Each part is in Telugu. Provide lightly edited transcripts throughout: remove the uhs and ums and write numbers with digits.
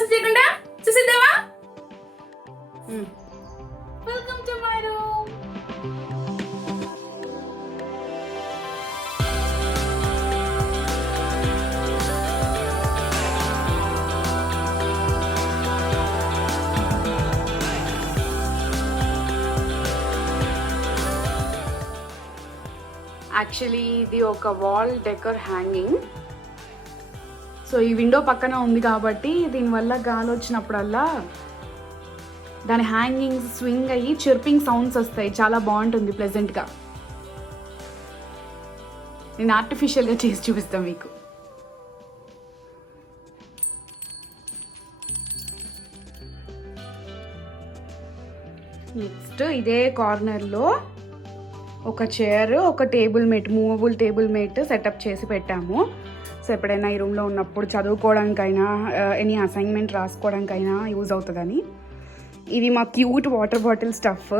ఆలస్యం చేయకుండా చూసేద్దామా? Welcome to my room. Actually ఇది ఒక వాల్ డెకర్ హ్యాంగింగ్. సో ఈ విండో పక్కన ఉంది కాబట్టి దీనివల్ల గాలి వచ్చినప్పుడల్లా దాని హ్యాంగింగ్స్ స్వింగ్ అయ్యి చిర్పింగ్ సౌండ్స్ వస్తాయి. చాలా బాగుంటుంది ప్లెజెంట్గా. నేను ఆర్టిఫిషియల్గా చేసి చూపిస్తాను మీకు. నెక్స్ట్ ఇదే కార్నర్లో ఒక చైర్, ఒక table mate, movable table mate setup చేసి పెట్టాము. సో ఎప్పుడైనా ఈ రూమ్లో ఉన్నప్పుడు చదువుకోవడానికైనా ఎనీ అసైన్మెంట్ రాసుకోవడానికైనా యూజ్ అవుతుందని. ఇది మా cute water bottle stuff.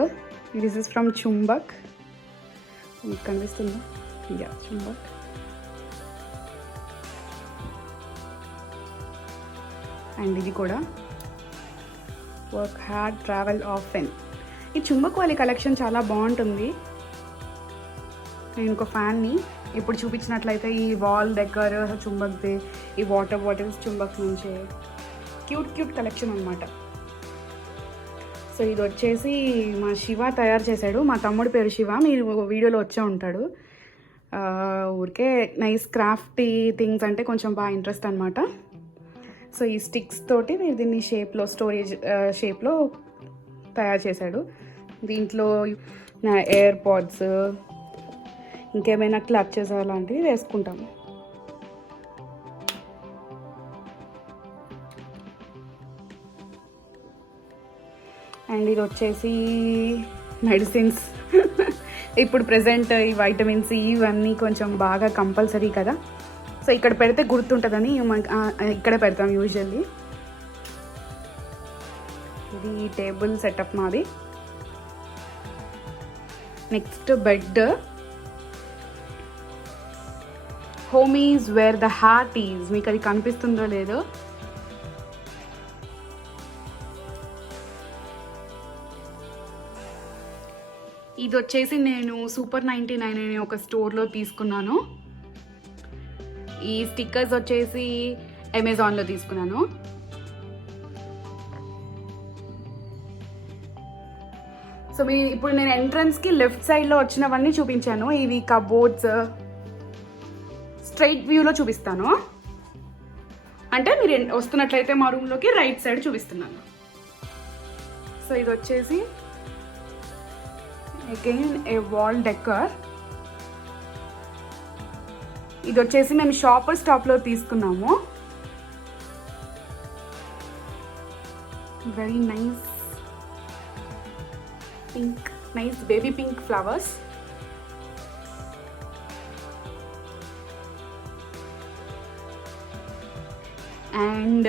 This is from Chumbak. మీకు కనిపిస్తుందా? యా, చుంబక్. అండ్ ఇది కూడా వర్క్ హార్డ్ ట్రావెల్ ఆఫెన్. ఈ చుంబక్ వాళ్ళ కలెక్షన్ చాలా బాగుంటుంది. నేను ఒక ఫ్యాన్ని ఇప్పుడు చూపించినట్లయితే ఈ వాల్ డెకర్ చుంబక్ది, ఈ వాటర్ బాటిల్స్ చుంబక్ నుంచే క్యూట్ కలెక్షన్ అనమాట. సో ఇది వచ్చేసి మా శివ తయారు చేశాడు. మా తమ్ముడి పేరు శివ, మీరు వీడియోలో వచ్చే ఉంటాడు. ఊరికే నైస్ క్రాఫ్టీ థింగ్స్ అంటే కొంచెం బాగా ఇంట్రెస్ట్ అనమాట. సో ఈ స్టిక్స్ తోటి మీరు దీన్ని షేప్లో, స్టోరేజ్ షేప్లో తయారు చేశాడు. దీంట్లో నా ఎయిర్ పాడ్స్, ఇంకేమైనా క్లచెస్ అలాంటివి వేసుకుంటాము. అండ్ ఇది వచ్చేసి మెడిసిన్స్. ఇప్పుడు ప్రెజెంట్ ఈ వైటమిన్స్ ఇవన్నీ కొంచెం బాగా కంపల్సరీ కదా. సో ఇక్కడ పెడితే గుర్తుంటుందని ఇక్కడ పెడతాం యూజువల్లీ. ఇది టేబుల్ సెటప్ మాది. Next bed. Home is where the heart is. మీకు అది కనిపిస్తుందో లేదో. ఇది వచ్చేసి నేను సూపర్ 99 అనే ఒక స్టోర్లో తీసుకున్నాను. ఈ స్టిక్కర్స్ వచ్చేసి అమెజాన్లో తీసుకున్నాను. సో ఇప్పుడు నేను ఎంట్రన్స్కి లెఫ్ట్ సైడ్లో వచ్చినవన్నీ చూపించాను. ఇవి కబోర్డ్స్. స్ట్రైట్ వ్యూలో చూపిస్తాను, అంటే మీరు వస్తున్నట్లయితే మా రూమ్లోకి రైట్ సైడ్ చూపిస్తున్నాను. సో ఇది వచ్చేసి అగైన్ ఏ వాల్ డెకర్. ఇది వచ్చేసి మేము షాపర్ స్టాప్లో తీసుకున్నాము. Very nice pink, nice baby pink flowers. And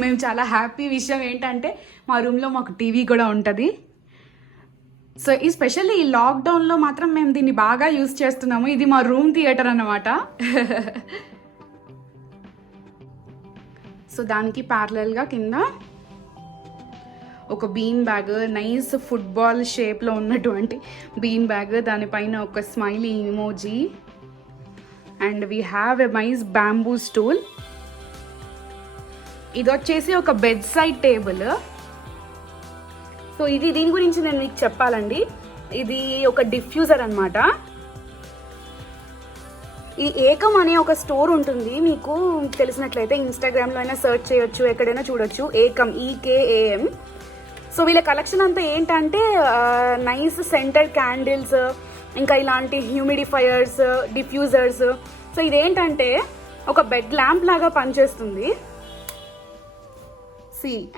మేము చాలా హ్యాపీ విషయం ఏంటంటే మా రూమ్లో మాకు టీవీ కూడా ఉంటుంది. సో ఈ స్పెషల్లీ ఈ లాక్డౌన్లో మాత్రం మేము దీన్ని బాగా యూజ్ చేస్తున్నాము. ఇది మా రూమ్ థియేటర్ అన్నమాట. సో దానికి ప్యారలల్గా కింద ఒక బీన్ బ్యాగ్, నైస్ ఫుట్బాల్ షేప్లో ఉన్నటువంటి బీన్ బ్యాగ్, దానిపైన ఒక smiley emoji. And we have a nice bamboo stool. ఇది వచ్చేసి ఒక బెడ్ సైడ్ టేబుల్. సో దీని గురించి నేను మీకు చెప్పాలండి. ఇది ఒక డిఫ్యూజర్ అనమాట. ఈ ఏకం అనే ఒక స్టోర్ ఉంటుంది, మీకు తెలిసినట్లయితే ఇన్స్టాగ్రామ్లో అయినా సెర్చ్ చేయొచ్చు, ఎక్కడైనా చూడొచ్చు. ఏకం, EKAM. సో వీళ్ళ కలెక్షన్ అంతా ఏంటంటే నైస్ సెంటర్ క్యాండిల్స్, ఇంకా ఇలాంటి హ్యూమిడిఫైయర్స్, డిఫ్యూజర్స్. సో ఇదేంటంటే ఒక బెడ్ ల్యాంప్ లాగా పనిచేస్తుంది.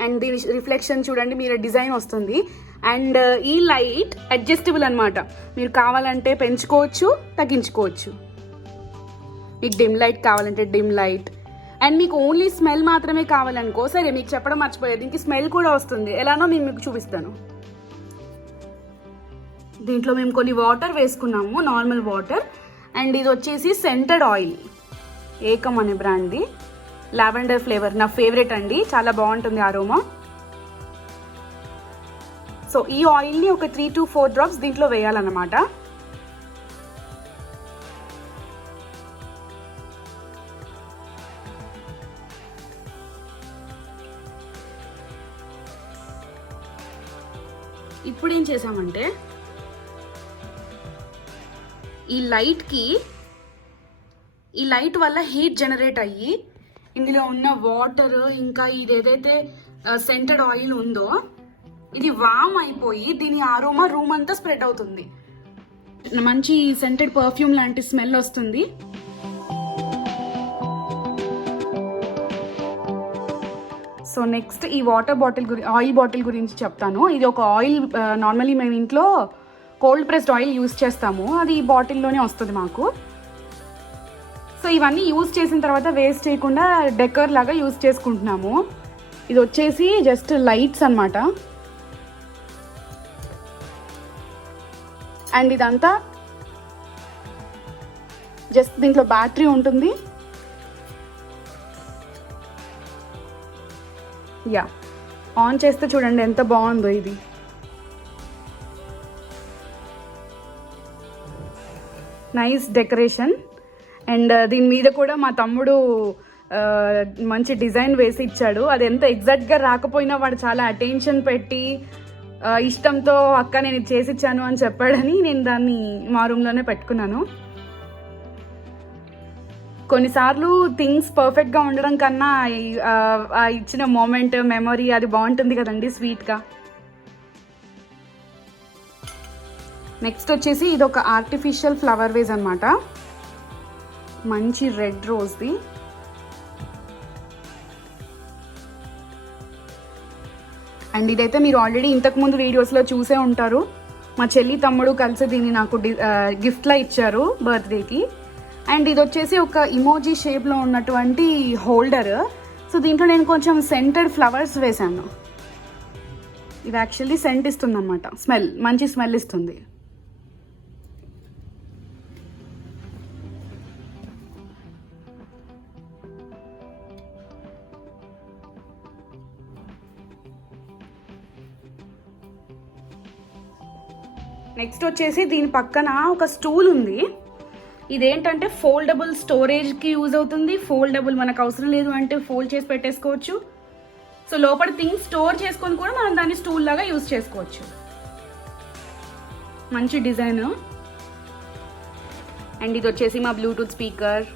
అండ్ దీని రిఫ్లెక్షన్ చూడండి, మీరు డిజైన్ వస్తుంది. అండ్ ఈ లైట్ అడ్జస్టబుల్ అనమాట. మీరు కావాలంటే పెంచుకోవచ్చు, తగ్గించుకోవచ్చు. మీకు డిమ్ లైట్ కావాలంటే డిమ్ లైట్. అండ్ మీకు ఓన్లీ స్మెల్ మాత్రమే కావాలనుకో, సరే మీకు చెప్పడం మర్చిపోయేది, దీనికి స్మెల్ కూడా వస్తుంది. ఎలానో నేను మీకు చూపిస్తాను. దీంట్లో మేము కొన్ని వాటర్ వేసుకున్నాము, నార్మల్ వాటర్. అండ్ ఇది వచ్చేసి సెంటెడ్ ఆయిల్, ఏకం అనే బ్రాండ్ది. లావెండర్ ఫ్లేవర్ నా ఫేవరెట్ అండి, చాలా బాగుంటుంది అరోమా. సో ఈ ఆయిల్ని ఒక 3 to 4 డ్రాప్స్ దీంట్లో వేయాలన్నమాట. ఇప్పుడు ఏం చేసామంటే ఈ లైట్ వల్ల హీట్ జనరేట్ అయ్యి ఇందులో ఉన్న వాటర్ ఇంకా ఇది ఏదైతే సెంటెడ్ ఆయిల్ ఉందో ఇది వామ్ అయిపోయి దీని ఆరోమా రూమ్ అంతా స్ప్రెడ్ అవుతుంది. మంచి సెంటెడ్ పర్ఫ్యూమ్ లాంటి స్మెల్ వస్తుంది. సో నెక్స్ట్ ఈ ఆయిల్ బాటిల్ గురించి చెప్తాను. ఇది ఒక ఆయిల్, నార్మల్లీ మేము ఇంట్లో కోల్డ్ ప్రెస్డ్ ఆయిల్ యూస్ చేస్తాము, అది ఈ బాటిల్లోనే వస్తుంది మాకు. సో ఇవన్నీ యూజ్ చేసిన తర్వాత వేస్ట్ చేయకుండా డెకర్ లాగా యూజ్ చేసుకుంటున్నాము. ఇది వచ్చేసి జస్ట్ లైట్స్ అన్నమాట. అండ్ ఇదంతా జస్ట్ దీంట్లో బ్యాటరీ ఉంటుంది. యా, ఆన్ చేస్తే చూడండి ఎంత బాగుందో ఇది. Nice decoration. అండ్ దీని మీద కూడా మా తమ్ముడు మంచి డిజైన్ వేసి ఇచ్చాడు. అది ఎంత ఎగ్జాక్ట్గా రాకపోయినా వాడు చాలా అటెన్షన్ పెట్టి ఇష్టంతో అక్క నేను ఇది చేసిచ్చాను అని చెప్పాడని నేను దాన్ని మా రూమ్లోనే పెట్టుకున్నాను. కొన్నిసార్లు థింగ్స్ పర్ఫెక్ట్గా ఉండడం కన్నా ఇచ్చిన మూమెంట్, మెమొరీ అది బాగుంటుంది కదండి స్వీట్గా. నెక్స్ట్ వచ్చేసి ఇది ఒక ఆర్టిఫిషియల్ ఫ్లవర్ వేజ్ అనమాట, మంచి రెడ్ రోజ్ది. అండ్ ఇదైతే మీరు ఆల్రెడీ ఇంతకుముందు వీడియోస్లో చూసే ఉంటారు. మా చెల్లి తమ్ముడు కలిసి దీన్ని నాకు గిఫ్ట్లా ఇచ్చారు బర్త్డేకి. అండ్ ఇది వచ్చేసి ఒక ఇమోజీ షేప్లో ఉన్నటువంటి హోల్డర్. సో దీంట్లో నేను కొంచెం సెంటెడ్ ఫ్లవర్స్ వేసాను. ఇది యాక్చువల్లీ సెంట్ ఇస్తుంది అనమాట, స్మెల్, మంచి స్మెల్ ఇస్తుంది. నెక్స్ట్ వచ్చేసి దీని పక్కన ఒక స్టూల్ ఉంది. ఇదేంటంటే ఫోల్డబుల్, స్టోరేజ్కి యూజ్ అవుతుంది. ఫోల్డబుల్, మనకు అవసరం లేదు అంటే ఫోల్డ్ చేసి పెట్టేసుకోవచ్చు. సో లోపల థింగ్స్ స్టోర్ చేసుకొని కూడా మనం దాన్ని స్టూల్ లాగా యూజ్ చేసుకోవచ్చు. మంచి డిజైన్. అండ్ ఇది వచ్చేసి మా బ్లూటూత్ స్పీకర్.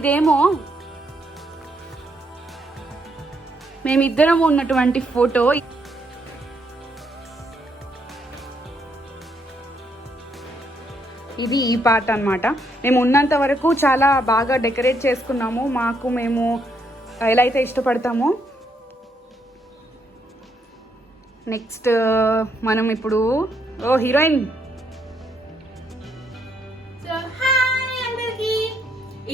ఇదేమో మేమిద్దరం ఉన్నటువంటి ఫోటో. ఇది ఈ పార్ట్ అన్నమాట. మేము ఉన్నంత వరకు చాలా బాగా డెకరేట్ చేసుకున్నాము, మేము ఎలా అయితే ఇష్టపడతామో. నెక్స్ట్ మనం ఇప్పుడు హీరోయిన్.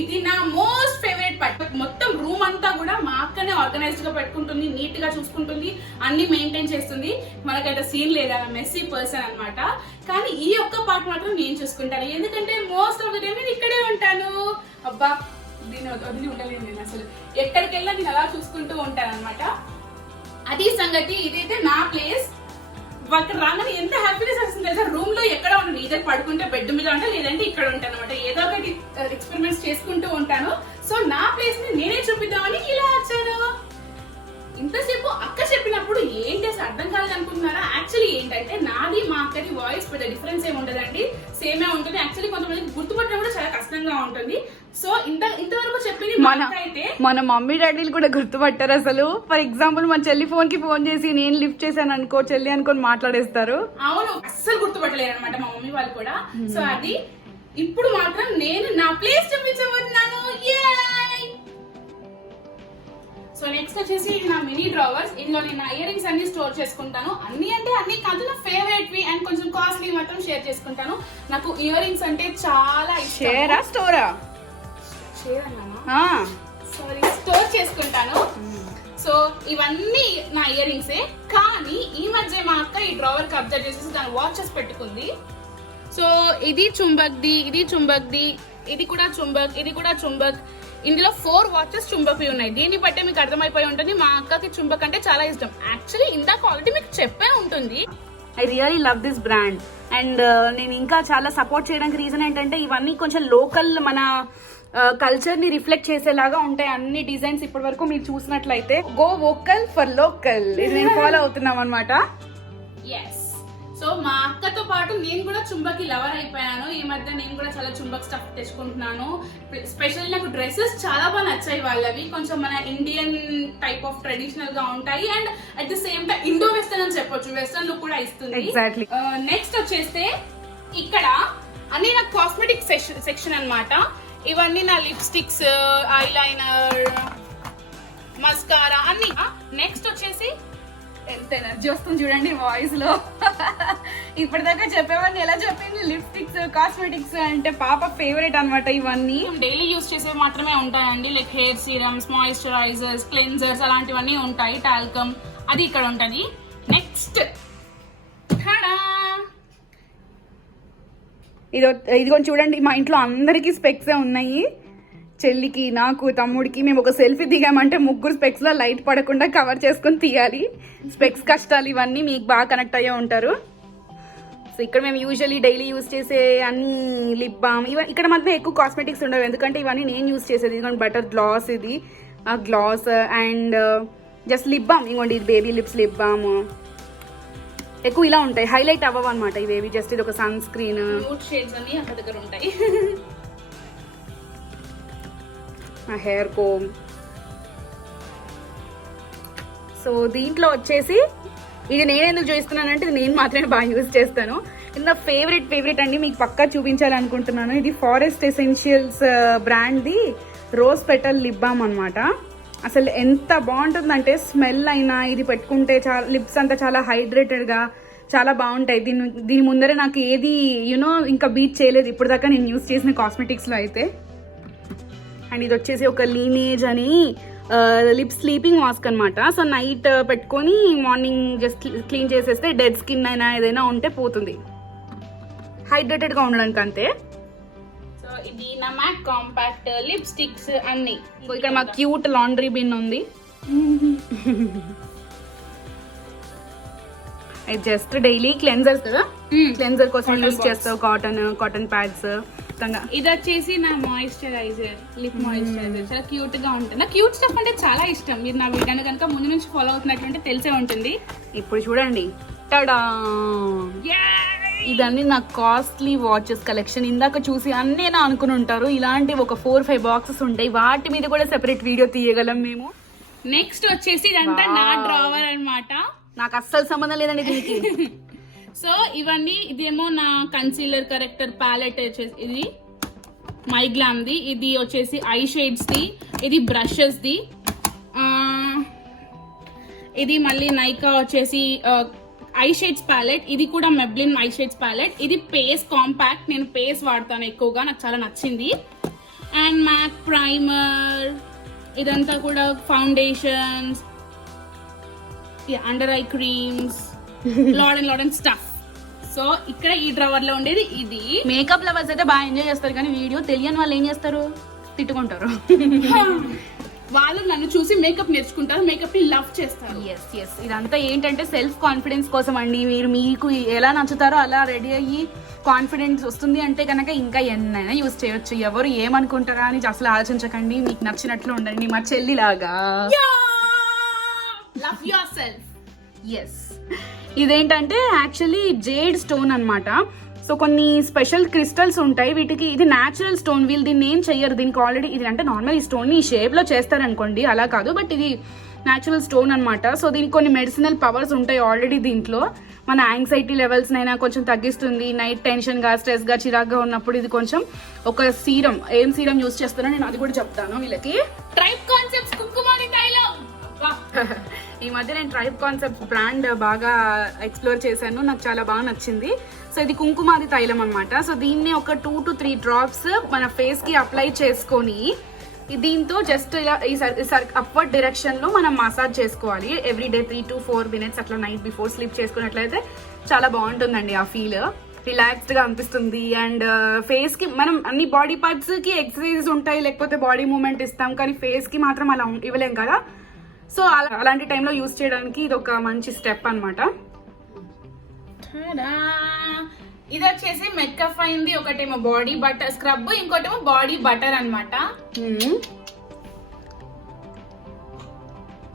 ఇది నా మోస్ట్ ఫేవరెట్ పార్ట్. మొత్తం రూమ్ అంతా కూడా మా అక్కనే ఆర్గనైజ్డ్ గా పెట్టుకుంటుంది, నీట్ గా చూసుకుంటుంది, అన్ని మెయింటైన్ చేస్తుంది. మనకైతే సీన్ లేదా, మెస్సీ పర్సన్ అన్నమాట. కానీ ఈ ఒక్క పార్ట్ మాత్రం నేను చూసుకుంటాను, ఎందుకంటే మోస్ట్ ఆఫ్ ద టైం నేను ఇక్కడే ఉంటాను. అబ్బా, దీన్ని వదిలి ఉండలేదు నేను అసలు. ఎక్కడికి వెళ్ళా నేను అలా చూసుకుంటూ ఉంటాను అనమాట. అది సంగతి. ఇదైతే నా ప్లేస్. అక్కడ రాగానే ఎంత హ్యాపీనెస్ వస్తుంది తెలుసా. రూమ్ లో ఎక్కడ ఉంటాను, ఇద్దరు పడుకుంటే బెడ్ మీద ఉంటా, లేదంటే ఇక్కడ ఉంటాను అనమాట. ఏదో ఒకటి ఎక్స్పెరిమెంట్స్ చేసుకుంటూ ఉంటాను. సో నా ప్లేస్ ని నేనే చూపిద్దామని ఇలా వచ్చాను. ఇంతసేపు అక్క చెప్పినప్పుడు ఏంటి అసలు అర్థం కాలేదు అనుకుంటున్నారా? యాక్చువల్లీ ఏంటంటే నాది మా అక్కది వాయిస్ పెద్ద డిఫరెన్స్ ఏమి ఉండదండి, సేమే ఉంటుంది. యాక్చువల్లీ కొంతమంది గుర్తుపట్టడం కూడా చాలా కష్టంగా ఉంటుంది. సో ఇంతవరకు చెప్పింది మన మమ్మీ డాడీలు కూడా గుర్తుపట్టారు అసలు. ఫర్ ఎగ్జాంపుల్ మా చెల్లి ఫోన్ కి ఫోన్ చేసి నేను లిఫ్ట్ చేశాను అనుకో, చెల్లి అనుకొని మాట్లాడేస్తారు. అవును, అస్సలు గుర్తుపట్టలేరు అనమాట మా మమ్మీ వాళ్ళు కూడా. సో అది ఇప్పుడు మాత్రం నేను నా ప్లేస్ చూపించబోతున్నాను. సో నెక్స్ట్ వచ్చేసి ఇది నా మినీ డ్రావర్స్. ఇందులో నేను నా ఇయర్ రింగ్స్ అన్ని స్టోర్ చేసుకుంటాను. అన్ని అంటే అన్ని కాదు, నా ఫేవరెట్ వి అండ్ కొంచెం కాస్ట్లీ మాత్రం షేర్ చేసుకుంటాను. నాకు ఇయర్ రింగ్స్ అంటే చాలా ఇష్టం. స్టోర్ చేసుకుంటాను. సో ఇవన్నీ నా ఇయర్ రింగ్సే. కానీ ఈ మధ్య మా అక్క ఈ డ్రావర్ కి అబ్జర్వ్ చేసేసి దాని వాచెస్ పెట్టుకుంది. సో ఇది చుంబక్ది, ఇది చుంబక్ది, ఇది కూడా చుంబక్, ఇది కూడా చుంబక్. ఇందులో 4 వాచెస్ చుంబక్వి ఉన్నాయి. దీన్ని బట్టే మీకు అర్థమైపోయి ఉంటుంది మా అక్కకి చుంబక్ అంటే చాలా ఇష్టం. యాక్చువల్లీ ఇందాక ఆల్రెడీ మీకు చెప్పే ఉంటుంది. I really love this brand. And నేను ఇంకా చాలా సపోర్ట్ చేయడానికి రీజన్ ఏంటంటే ఇవన్నీ కొంచెం లోకల్ మన కల్చర్ ని రిఫ్లెక్ట్ చేసేలాగా ఉంటాయి అన్ని డిజైన్స్. ఇప్పటి వరకు మీరు చూసినట్లయితే గో వోకల్ ఫర్ లోకల్ ఇది నేను ఫాలో అవుతున్నాం అనమాట. ఎస్, సో మా అక్కతో పాటు నేను కూడా చుంబకి లవర్ అయిపోయాను. ఈ మధ్య నేను కూడా చాలా చుంబక్ స్టఫ్ తెచ్చుకుంటున్నాను. స్పెషల్లీ నాకు డ్రెస్సెస్ చాలా బాగా నచ్చాయి వాళ్ళవి. కొంచెం మన ఇండియన్ టైప్ ఆఫ్ ట్రెడిషనల్ గా ఉంటాయి and at the same time Indo western అని చెప్పొచ్చు, వెస్టర్న్ లుక్ కూడా ఇస్తుంది. ఎగ్జాక్ట్లీ. నెక్స్ట్ వచ్చేస్తే ఇక్కడ అన్ని నా కాస్మెటిక్ సెక్షన్ అన్నమాట. ఇవన్నీ నా లిప్స్టిక్స్, ఐలైనర్, మస్కారా అన్ని. నెక్స్ట్ వచ్చేసి ఎంత ఎనర్జీ వస్తుంది చూడండి వాయిస్ లో. ఇప్పటిదాకా చెప్పేవాడిని ఎలా చెప్పింది లిప్స్టిక్స్ కాస్మెటిక్స్ అంటే పాప ఫేవరెట్ అన్నమాట. ఇవన్నీ డైలీ యూస్ చేసేవి మాత్రమే ఉంటాయండి. Like hair serums, moisturisers, cleansers అలాంటివన్నీ ఉంటాయి. టాల్కమ్ అది ఇక్కడ ఉంటది. నెక్స్ట్ ఇదిగోండి చూడండి, మా ఇంట్లో అందరికి స్పెక్సే ఉన్నాయి. చెల్లికి, నాకు, తమ్ముడికి. మేము ఒక సెల్ఫీ దిగామంటే ముగ్గురు స్పెక్స్ లో లైట్ పడకుండా కవర్ చేసుకొని తీయాలి. స్పెక్స్ కష్టాలు ఇవన్నీ మీకు బాగా కనెక్ట్ అయ్యే ఉంటారు. సో ఇక్కడ మేము యూజువల్లీ డైలీ యూస్ చేసే అన్ని లిప్ బామ్ ఇవన్నీ ఇక్కడ మాత్రం ఎక్కువ కాస్మెటిక్స్ ఉండవు, ఎందుకంటే ఇవన్నీ నేను యూస్ చేసేది. ఇదిగోండి బటర్ గ్లాస్, ఇది glass and just lip balm. ఇదిగోండి ఇది బేబీ లిప్స్ లిప్ బామ్. ఎక్కువ ఇలా ఉంటాయి, హైలైట్ అవ్వవు అనమాట ఇవేవి. జస్ట్ ఇది ఒక సన్ స్క్రీన్. న్యూడ్ షేడ్స్ అన్ని అక్కడ దగ్గర ఉంటాయి. Hair come. సో దీంట్లో వచ్చేసి ఇది నేను ఎందుకు చూపిస్తున్నానంటే ఇది నేను మాత్రమే బాగా యూజ్ చేస్తాను. ఇది నా ఫేవరెట్ అండి, మీకు పక్కా చూపించాలనుకుంటున్నాను. ఇది ఫారెస్ట్ ఎసెన్షియల్స్ బ్రాండ్ది రోజ్ పెటల్ లిప్ బామ్ అనమాట. అసలు ఎంత బాగుంటుందంటే స్మెల్ అయినా ఇది పెట్టుకుంటే చాలా లిప్స్ అంతా చాలా హైడ్రేటెడ్గా చాలా బాగుంటాయి. దీని ముందరే నాకు ఏది యూనో ఇంకా బీట్ చేయలేదు ఇప్పుడు దాకా నేను యూజ్ చేసిన కాస్మెటిక్స్లో అయితే. అండ్ ఇది వచ్చేసి ఒక లీనేజ్ అని లిప్ స్లీపింగ్ మాస్క్ అనమాట. సో నైట్ పెట్టుకొని మార్నింగ్ జస్ట్ క్లీన్ చేసేస్తే డెడ్ స్కిన్ అయినా ఏదైనా ఉంటే పోతుంది, హైడ్రేటెడ్గా ఉండడానికి అంతే. సో ఇది నా మ్యాక్ కాంపాక్ట్ లిప్స్టిక్స్ అన్ని. ఇక్కడ మా క్యూట్ లాండ్రీ బిన్ ఉంది. ఇది జస్ట్ డైలీ క్లెన్జర్స్ కదా, క్లెన్జర్ కోసం యూస్ చేస్తావు. Cotton pods. ఇది వచ్చేసి నా మాయిశ్చరైజర్, లిప్ మాయిశ్చరైజర్. చాలా క్యూట్ గా ఉంటుంది. నా క్యూట్ స్టఫ్ అంటే చాలా ఇష్టం. మీరు నా వీడియోని కనుక ముందు నుంచి ఫాలో అవుతున్నట్టుంటే తెలిసే ఉంటుంది. ఇప్పుడు చూడండి, టడా, ఇదన్నీ నా కాస్ట్లీ వాచెస్ కలెక్షన్. ఇందాక చూసి అన్నేనా అనుకుని ఉంటారు. ఇలాంటి ఒక 4-5 బాక్సెస్ ఉంటాయి, వాటి మీద కూడా సెపరేట్ వీడియో తీయగలం మేము. నెక్స్ట్ వచ్చేసి ఇదంతా నా డ్రావర్ అన్నమాట. నాకు అస్సలు సంబంధం లేదండి దీనికి. సో ఇవన్నీ, ఇదేమో నా కన్సీలర్ కరెక్టర్ ప్యాలెట్ వచ్చేసి ఇది మైగ్లామ్ ది. ఇది వచ్చేసి ఐ షేడ్స్ ది. ఇది బ్రషెస్ ది. ఇది మళ్ళీ నైకా వచ్చేసి ఐ షేడ్స్ ప్యాలెట్. ఇది కూడా మెబ్లిన్ ఐ షేడ్స్ ప్యాలెట్. ఇది పేస్ కాంపాక్ట్, నేను పేస్ వాడతాను ఎక్కువగా, నాకు చాలా నచ్చింది. And MAC primer. ఇదంతా కూడా ఫౌండేషన్స్, అండర్ ఐ క్రీమ్స్, లాడ్ అండ్ స్టఫ్. సో ఇక్కడ ఈ డ్రావర్ లో ఉండేది ఇది. మేకప్ లవర్స్ అయితే బాగా ఎంజాయ్ చేస్తారు, కానీ వీడియో తెలియని వాళ్ళు ఏం చేస్తారు, తిట్టుకుంటారు. వాళ్ళు నన్ను చూసి మేకప్ నేర్చుకుంటారు, మేకప్ ని లవ్ చేస్తారు. ఎస్ ఇదంతా ఏంటంటే సెల్ఫ్ కాన్ఫిడెన్స్ కోసం అండి. మీరు మీకు ఎలా నచ్చుతారో అలా రెడీ అయ్యి కాన్ఫిడెన్స్ వస్తుంది అంటే కనుక ఇంకా ఎన్నైనా యూజ్ చేయొచ్చు. ఎవరు ఏమనుకుంటారా అని అసలు ఆలోచించకండి, మీకు నచ్చినట్లు ఉండండి. మా చెల్లిలాగా లవ్ యువర్ సెల్ఫ్. ఎస్, ఇదేంటంటే యాక్చువల్లీ జేడ్ స్టోన్ అనమాట. సో కొన్ని స్పెషల్ క్రిస్టల్స్ ఉంటాయి వీటికి. ఇది న్యాచురల్ స్టోన్, వీళ్ళు దీన్ని ఏం చెయ్యరు. దీనికి ఆల్రెడీ ఇది అంటే నార్మల్ ఈ స్టోన్ ఈ షేప్ లో చేస్తారనుకోండి, అలా కాదు. బట్ ఇది న్యాచురల్ స్టోన్ అనమాట. సో దీనికి కొన్ని మెడిసినల్ పవర్స్ ఉంటాయి ఆల్రెడీ దీంట్లో. మన యాంగ్జైటీ లెవెల్స్ నైనా కొంచెం తగ్గిస్తుంది. నైట్ టెన్షన్ గా, స్ట్రెస్ గా, చిరాగ్గా ఉన్నప్పుడు ఇది కొంచెం ఒక సీరం. ఏం సీరం యూజ్ చేస్తానో నేను అది కూడా చెప్తాను వీళ్ళకి. ట్రైబ్ కాన్సెప్ట్స్ కుంకుమాది తైలం. ఈ మధ్య నేను ట్రైబ్ కాన్సెప్ట్స్ బ్రాండ్ బాగా ఎక్స్ప్లోర్ చేశాను, నాకు చాలా బాగా నచ్చింది. సో ఇది కుంకుమాది తైలం అనమాట. సో దీన్ని ఒక 2 to 3 డ్రాప్స్ మన ఫేస్ కి అప్లై చేసుకొని దీంతో జస్ట్ ఇలా ఈ అప్వర్డ్ డైరెక్షన్ లో మనం మసాజ్ చేసుకోవాలి ఎవ్రీ డే 3 to 4 minutes అట్లా నైట్ బిఫోర్ స్లీప్ చేసుకున్నట్లయితే చాలా బాగుంటుందండి ఆ ఫీల్. రిలాక్స్డ్గా అనిపిస్తుంది. అండ్ ఫేస్కి మనం అన్ని బాడీ పార్ట్స్కి ఎక్సర్సైజెస్ ఉంటాయి, లేకపోతే బాడీ మూమెంట్ ఇస్తాం, కానీ ఫేస్కి మాత్రం అలా ఇవ్వలేం కదా. సో అలాంటి టైంలో యూస్ చేయడానికి ఇది ఒక మంచి స్టెప్ అనమాట. ఇది వచ్చేసి మెక్కఫైన్ది, ఒకటేమో బాడీ బటర్ స్క్రబ్, ఇంకోటేమో బాడీ బటర్ అన్నమాట.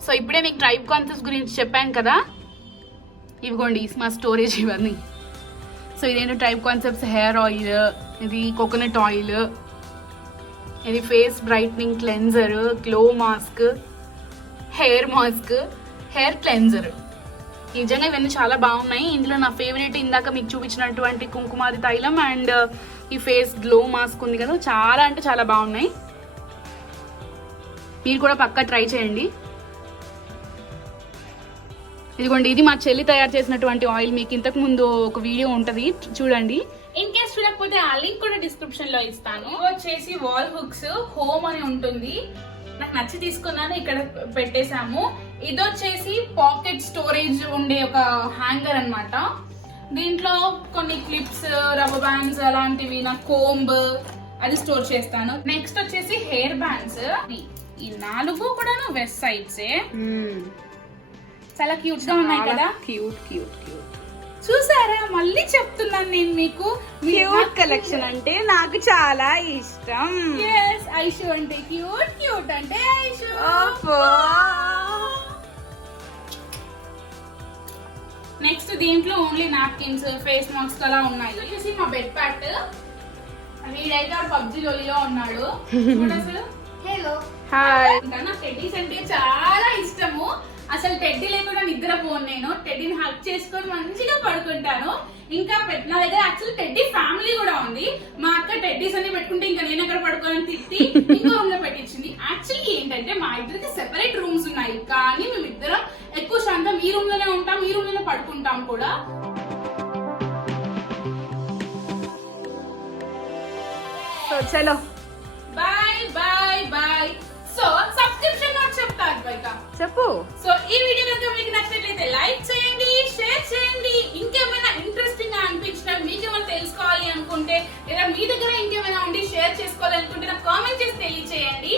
సో ఇప్పుడే మీకు ట్రైబ్ కాన్సెప్ట్స్ గురించి చెప్పాను కదా, ఇవిగోండి మా స్టోరేజ్ ఇవన్నీ. సో ఇదేంటో ట్రైబ్ కాన్సెప్ట్స్ హెయిర్ ఆయిల్, ఇది కోకోనట్ ఆయిల్, ఇది face brightening cleanser, glow mask, hair mask, hair cleanser. నిజంగా ఇవన్నీ చాలా బాగున్నాయి. ఇందులో నా ఫేవరెట్ ఇందాక మీకు చూపించినటువంటి కుంకుమాది తైలం అండ్ ఈ ఫేస్ గ్లో మాస్క్ ఉంది కదా, చాలా అంటే చాలా బాగున్నాయి. మీరు కూడా పక్కా ట్రై చేయండి. ఇదిగోండి, ఇది మా చెల్లి తయారు చేసినటువంటి ఆయిల్. మీకు ఇంతకు ముందు ఒక వీడియో ఉంటది, చూడండి. ఇన్ కేస్ చూడకపోతే ఆ లింక్ కూడా డిస్క్రిప్షన్ లో ఇస్తాను. వచ్చేసి వాల్ హుక్స్ హోమ్ అని ఉంటుంది, నాకు నచ్చి తీసుకున్నాను, ఇక్కడ పెట్టేశాము. ఇది వచ్చేసి పాకెట్ స్టోరేజ్ ఉండే ఒక హ్యాంగర్ అన్నమాట. దీంట్లో కొన్ని క్లిప్స్, రబ్బర్ బ్యాండ్స్ అలాంటివి, నా కోంబ్ అది స్టోర్ చేస్తాను. నెక్స్ట్ వచ్చేసి హెయిర్ బ్యాండ్స్. ఈ 4 కూడా వెస్ట్ సైడ్స్ చాలా క్యూట్ గా ఉన్నాయి కదా. క్యూట్ చూసారా, మళ్ళీ చెప్తున్నాను నేను మీకు, క్యూట్ కలెక్షన్ అంటే నాకు చాలా ఇష్టం. ఐషు అంటే క్యూట్ అంటే ఐషు. నెక్స్ట్ దీంట్లో ఓన్లీ నాప్కిన్స్, ఫేస్ మాస్క్ అలా ఉన్నాయి. వచ్చేసి మా బెడ్ ప్యాట్. వీడైతే పబ్జి లోలిలో ఉన్నాడు అసలు. Hello hi. నాకు టెడ్డీస్ అంటే చాలా ఇష్టము. అసలు టెడ్డీ లేకుండా నిద్రపోను నేను. టెడ్డీని హక్ చేసుకొని మంచిగా పడుకుంటాను. ఇంకా నా దగ్గర యాక్చువల్లీ టెడ్డీ ఫ్యామిలీ కూడా ఉంది. మా అక్క టెడ్డీస్ అన్ని పెట్టుకుంటే ఇంకా నేను ఎక్కడ పడుకోవాలని తిట్టి ఇంకో రూమ్ లో పెట్టించింది. యాక్చువల్లీ ఏంటంటే మా ఇద్దరికి సెపరేట్ రూమ్స్ ఉన్నాయి, కానీ మేమిద్దరం ఎక్కువ శాతం ఈ రూమ్ లోనే ఉంటాం, ఈ రూమ్ లోనే పడుకుంటాం కూడా. సో చలో bye bye bye. So subscription note చెప్తా అద్వైత, చెప్పు. సో ఈ వీడియో కనుక మీకు నచ్చినట్లయితే లైక్ చేయండి, షేర్ చేయండి. ఇంకేమైనా ఇంట్రెస్టింగ్ గా అనిపించిన, మీకేమైనా తెలుసుకోవాలి అనుకుంటే, లేదా మీ దగ్గర ఇంకేమైనా ఉండి షేర్ చేసుకోవాలి అనుకుంటే నాకు కామెంట్ చేసి తెలియచేయండి.